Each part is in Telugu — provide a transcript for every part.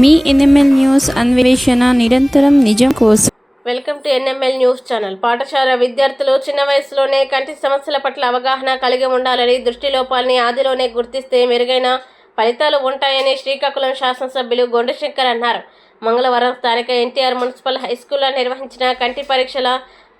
మీ ఎన్ఎంఎల్ న్యూస్ అన్వేషణ నిరంతరం నిజం కోసం. Welcome to NML news channel. పాఠశాల విద్యార్థులు చిన్న వయసులోనే కంటి సమస్యల పట్ల అవగాహన కలిగి ఉండాలని దృష్టి లోపాలని ఆదిలోనే గుర్తిస్తే మెరుగైన ఫలితాలు ఉంటాయని శ్రీకాకుళం శాసనసభ్యులు గొండశంకర్ అన్నారు. మంగళవారం స్థానిక ఎన్టీఆర్ మున్సిపల్ హై స్కూల్లో నిర్వహించిన కంటి పరీక్షల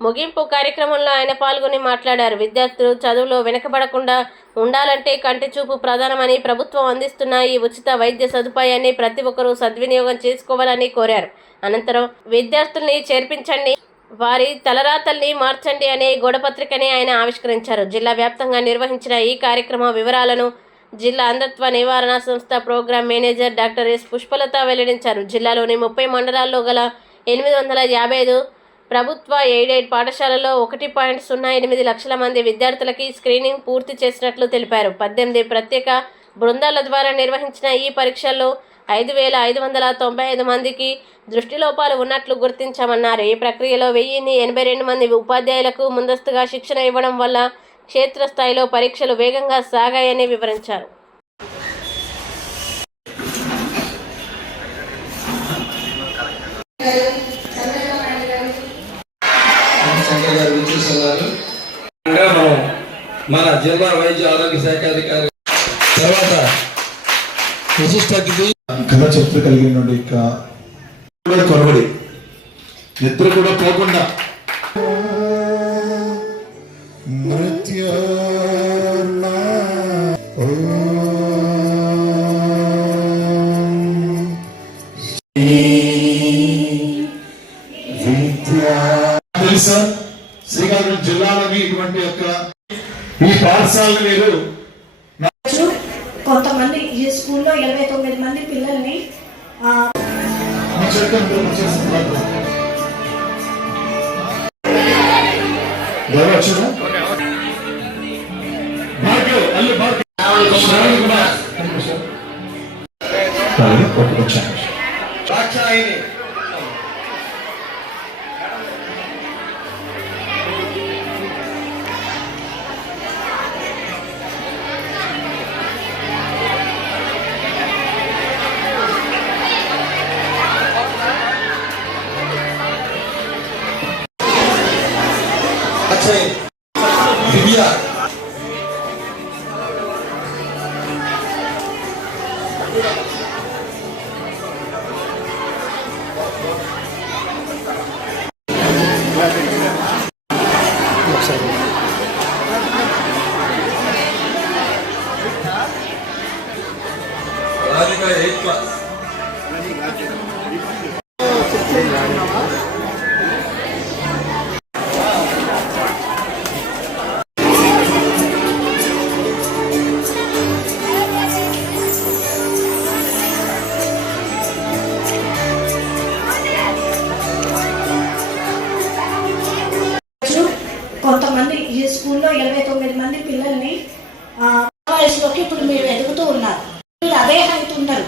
ముగింపు కార్యక్రమంలో ఆయన పాల్గొని మాట్లాడారు. విద్యార్థులు చదువులో వెనకబడకుండా ఉండాలంటే కంటి చూపు ప్రధానమని ప్రభుత్వం అందిస్తున్న ఈ ఉచిత వైద్య సదుపాయాన్ని ప్రతి ఒక్కరూ సద్వినియోగం చేసుకోవాలని కోరారు. అనంతరం విద్యార్థుల్ని చేర్పించండి వారి తలరాతల్ని మార్చండి అనే గోడపత్రికని ఆయన ఆవిష్కరించారు. జిల్లా వ్యాప్తంగా నిర్వహించిన ఈ కార్యక్రమ వివరాలను జిల్లా అంధత్వ నివారణ సంస్థ program manager doctor S Pushpalatha వెల్లడించారు. జిల్లాలోని ముప్పై మండలాల్లో గల ఎనిమిది వందల యాభై ఐదు ప్రభుత్వ ఎయిడెడ్ పాఠశాలలో ఒకటి పాయింట్ సున్నా ఎనిమిది లక్షల మంది విద్యార్థులకి స్క్రీనింగ్ పూర్తి చేసినట్లు తెలిపారు. పద్దెనిమిది ప్రత్యేక బృందాల ద్వారా నిర్వహించిన ఈ పరీక్షల్లో ఐదు వేల ఐదు వందల తొంభై ఐదు మందికి దృష్టిలోపాలు ఉన్నట్లు గుర్తించామన్నారు. ఈ ప్రక్రియలో వెయ్యిన్ని ఎనభై రెండు మంది ఉపాధ్యాయులకు ముందస్తుగా శిక్షణ ఇవ్వడం వల్ల క్షేత్రస్థాయిలో పరీక్షలు వేగంగా సాగాయని వివరించారు. శంకర్ గారు ఇంకా మనం మన జిల్లా వైద్య ఆరోగ్య శాఖ అధికారి తర్వాత విశిష్ట అతిథి కథ చరిత్ర కలిగిన కొనబడి నిద్ర కూడా పోకుండా శ్రీకాకుళం జిల్లాలోని ఇటువంటి యొక్క ఈ పాఠశాలను మీరు కొంతమంది ఈ స్కూల్లో ఇరవై తొమ్మిది మంది పిల్లల్ని కాదు, ఒక స్కూల్లో ఇరవై తొమ్మిది మంది పిల్లల్ని ఆ, వయసులోకి ఇప్పుడు మీరు ఎదుగుతూ ఉన్నారు. మీరు అదే హైట్ ఉండరు.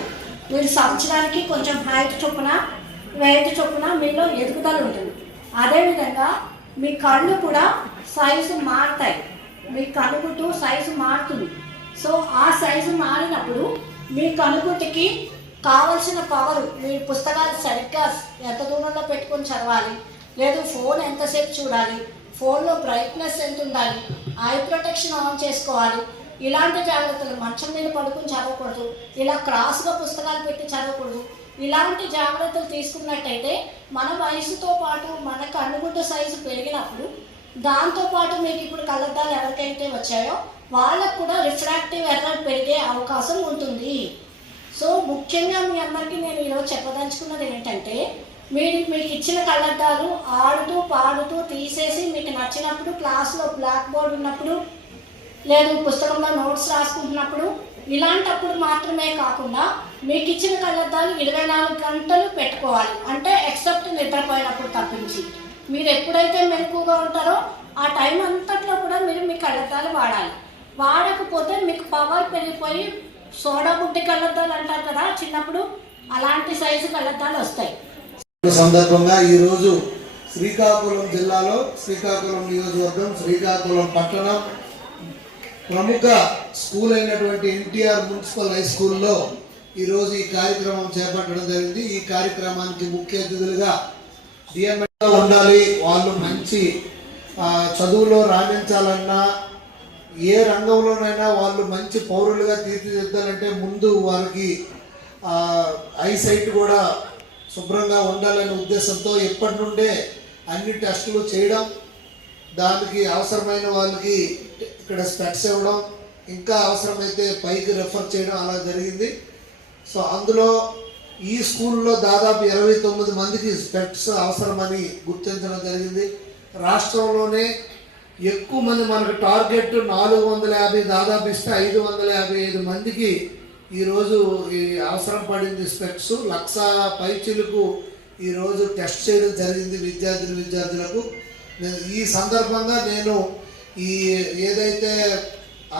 మీరు సంవత్సరానికి కొంచెం హైట్ చొప్పున వెయిట్ చొప్పున మీలో ఎదుగుదల ఉంటుంది. అదేవిధంగా మీ కళ్ళు కూడా సైజు మారుతాయి. మీ కనుగుట్టు సైజు మారుతుంది. సో ఆ సైజు మారినప్పుడు మీ కనుగుట్టుకి కావలసిన పవర్ మీ పుస్తకాలు సరిగ్గా ఎంత దూరంలో పెట్టుకొని చదవాలి లేదు ఫోన్ ఎంతసేపు చూడాలి ఫోన్లో బ్రైట్నెస్ ఎంత ఉండాలి ఐ ప్రొటెక్షన్ ఆన్ చేసుకోవాలి. ఇలాంటి జాగ్రత్తలు మంచం మీద పడుకుని చదవకూడదు. ఇలా క్రాస్గా పుస్తకాలు పెట్టి చదవకూడదు. ఇలాంటి జాగ్రత్తలు తీసుకున్నట్టయితే మన వయసుతో పాటు మన కన్నుగుడ్డ సైజు పెరిగినప్పుడు దాంతోపాటు మీకు ఇప్పుడు కళ్ళద్దాలు ఎవరికైతే వచ్చాయో వాళ్ళకు కూడా రిఫ్రాక్టివ్ ఎర్రర్ పెరిగే అవకాశం ఉంటుంది. సో ముఖ్యంగా మీ అందరికీ నేను ఈరోజు చెప్పదలుచుకున్నది ఏంటంటే మీరు మీకు ఇచ్చిన కళ్ళద్దాలు ఆడుతూ పాడుతూ తీసేసి మీకు నచ్చినప్పుడు క్లాస్లో బ్లాక్ బోర్డ్ ఉన్నప్పుడు లేదు పుస్తకంలో నోట్స్ రాసుకుంటున్నప్పుడు ఇలాంటప్పుడు మాత్రమే కాకుండా మీకు ఇచ్చిన కళ్ళద్దాలు ఇరవై నాలుగు గంటలు పెట్టుకోవాలి. అంటే ఎక్సెప్ట్ నిద్రపోయినప్పుడు తప్పించి. మీరు ఎప్పుడైతే మెలకుగా ఉంటారో ఆ టైం అంతట్లో కూడా మీరు మీ కళ్ళద్దాలు వాడాలి. వాడకపోతే మీకు పవర్ పెరిగిపోయి సోడా బుడ్డి కళ్ళద్దాలు అంటారు కదా చిన్నప్పుడు అలాంటి సైజు కళ్ళద్దాలు వస్తాయి. సందర్భంగా ఈరోజు శ్రీకాకుళం జిల్లాలో శ్రీకాకుళం నియోజకవర్గం శ్రీకాకుళం పట్టణం ప్రముఖ స్కూల్ అయినటువంటి ఎన్టీఆర్ మున్సిపల్ హై స్కూల్లో ఈరోజు ఈ కార్యక్రమం చేపట్టడం జరిగింది. ఈ కార్యక్రమానికి ముఖ్య అతిథులుగా డిఎంఎడ్గా ఉండాలి. వాళ్ళు మంచి చదువులో రాణించాలన్నా ఏ రంగంలోనైనా వాళ్ళు మంచి పౌరులుగా తీర్చిదిద్దాలంటే ముందు వారికి ఐ సైట్ కూడా శుభ్రంగా ఉండాలనే ఉద్దేశంతో ఎప్పటి నుండే అన్ని టెస్టులు చేయడం దానికి అవసరమైన వాళ్ళకి ఇక్కడ స్పెట్స్ ఇవ్వడం ఇంకా అవసరమైతే పైకి రెఫర్ చేయడం అలా జరిగింది. సో అందులో ఈ స్కూల్లో దాదాపు ఇరవై తొమ్మిది మందికి స్పెట్స్ అవసరమని గుర్తించడం జరిగింది. రాష్ట్రంలోనే ఎక్కువ మంది మనకు టార్గెట్ నాలుగు వందల యాభై దాదాపు ఇస్తే ఐదు వందల యాభై ఐదు మందికి ఈరోజు ఈ అవసరం పడింది స్పెక్స్ లక్ష పైచిలకు ఈరోజు టెస్ట్ చేయడం జరిగింది విద్యార్థులు విద్యార్థులకు. ఈ సందర్భంగా నేను ఈ ఏదైతే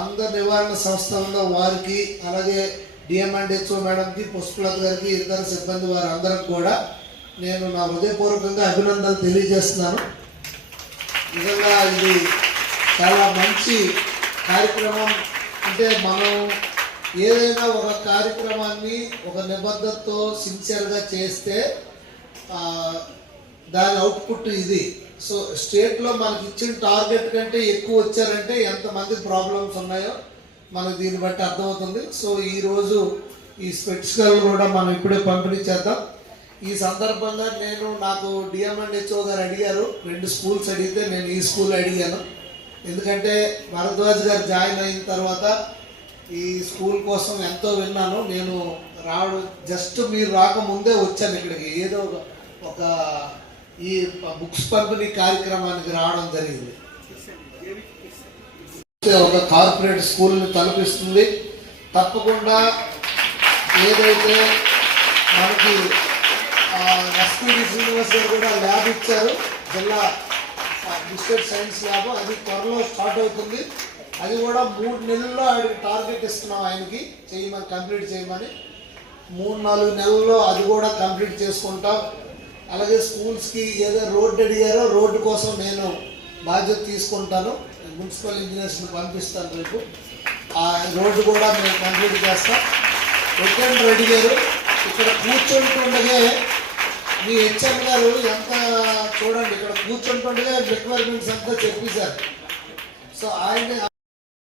అంద నివారణ సంస్థ ఉందో వారికి అలాగే డిఎంఎండ్హెచ్ఓ మేడంకి పుష్పలత గారికి ఇతర సిబ్బంది వారు అందరికి కూడా నేను నా హృదయపూర్వకంగా అభినందనలు తెలియజేస్తున్నాను. నిజంగా ఇది చాలా మంచి కార్యక్రమం. అంటే మనం ఏదైనా ఒక కార్యక్రమాన్ని ఒక నిబద్ధతతో సిన్సియర్గా చేస్తే దాని అవుట్పుట్ ఇది. సో స్టేట్లో మనకి ఇచ్చిన టార్గెట్ కంటే ఎక్కువ వచ్చారంటే ఎంతమంది ప్రాబ్లమ్స్ ఉన్నాయో మనకు దీన్ని బట్టి అర్థమవుతుంది. సో ఈరోజు ఈ స్పెట్స్కల్ కూడా మనం ఇప్పుడే పంపిణీ చేద్దాం. ఈ సందర్భంగా నేను నాకు డిఎంఎండ్హెచ్ఓ గారు అడిగారు. రెండు స్కూల్స్ అడిగితే నేను ఈ స్కూల్ అడిగాను. ఎందుకంటే భరద్వాజ్ గారు జాయిన్ అయిన తర్వాత ఈ స్కూల్ కోసం ఎంతో విన్నాను. నేను రావడం జస్ట్ మీరు రాకముందే వచ్చాను ఇక్కడికి. ఏదో ఒక- ఒక ఈ బుక్స్ పంపిణీ కార్యక్రమానికి రావడం జరిగింది. ఒక కార్పొరేట్ స్కూల్ని తలపిస్తుంది. తప్పకుండా ఏదైతే మనకి ఎస్పీడి శ్రీనివాస్ గారు కూడా ల్యాబ్ ఇచ్చారు. జిల్లా డిస్ట్రిక్ట్ సైన్స్ ల్యాబ్ అది త్వరలో స్టార్ట్ అవుతుంది. అది కూడా మూడు నెలల్లో టార్గెట్ ఇస్తున్నాం ఆయనకి. చేయమని కంప్లీట్ చేయమని. మూడు నాలుగు నెలల్లో అది కూడా కంప్లీట్ చేసుకుంటాం. అలాగే స్కూల్స్కి ఏదో రోడ్డు అడిగారో రోడ్డు కోసం నేను బాధ్యత తీసుకుంటాను. మున్సిపల్ ఇంజనీర్స్ని పంపిస్తాను రేపు. ఆ రోడ్డు కూడా మేము కంప్లీట్ చేస్తాం. వెంకట్ రెడ్డి గారు ఇక్కడ కూర్చుంటుండగా మీ హెచ్ఎం గారు ఎంత చూడండి. ఇక్కడ కూర్చుంటుండగా రిక్వైర్మెంట్స్ అంతా చెప్పేశారు. సో ఆయన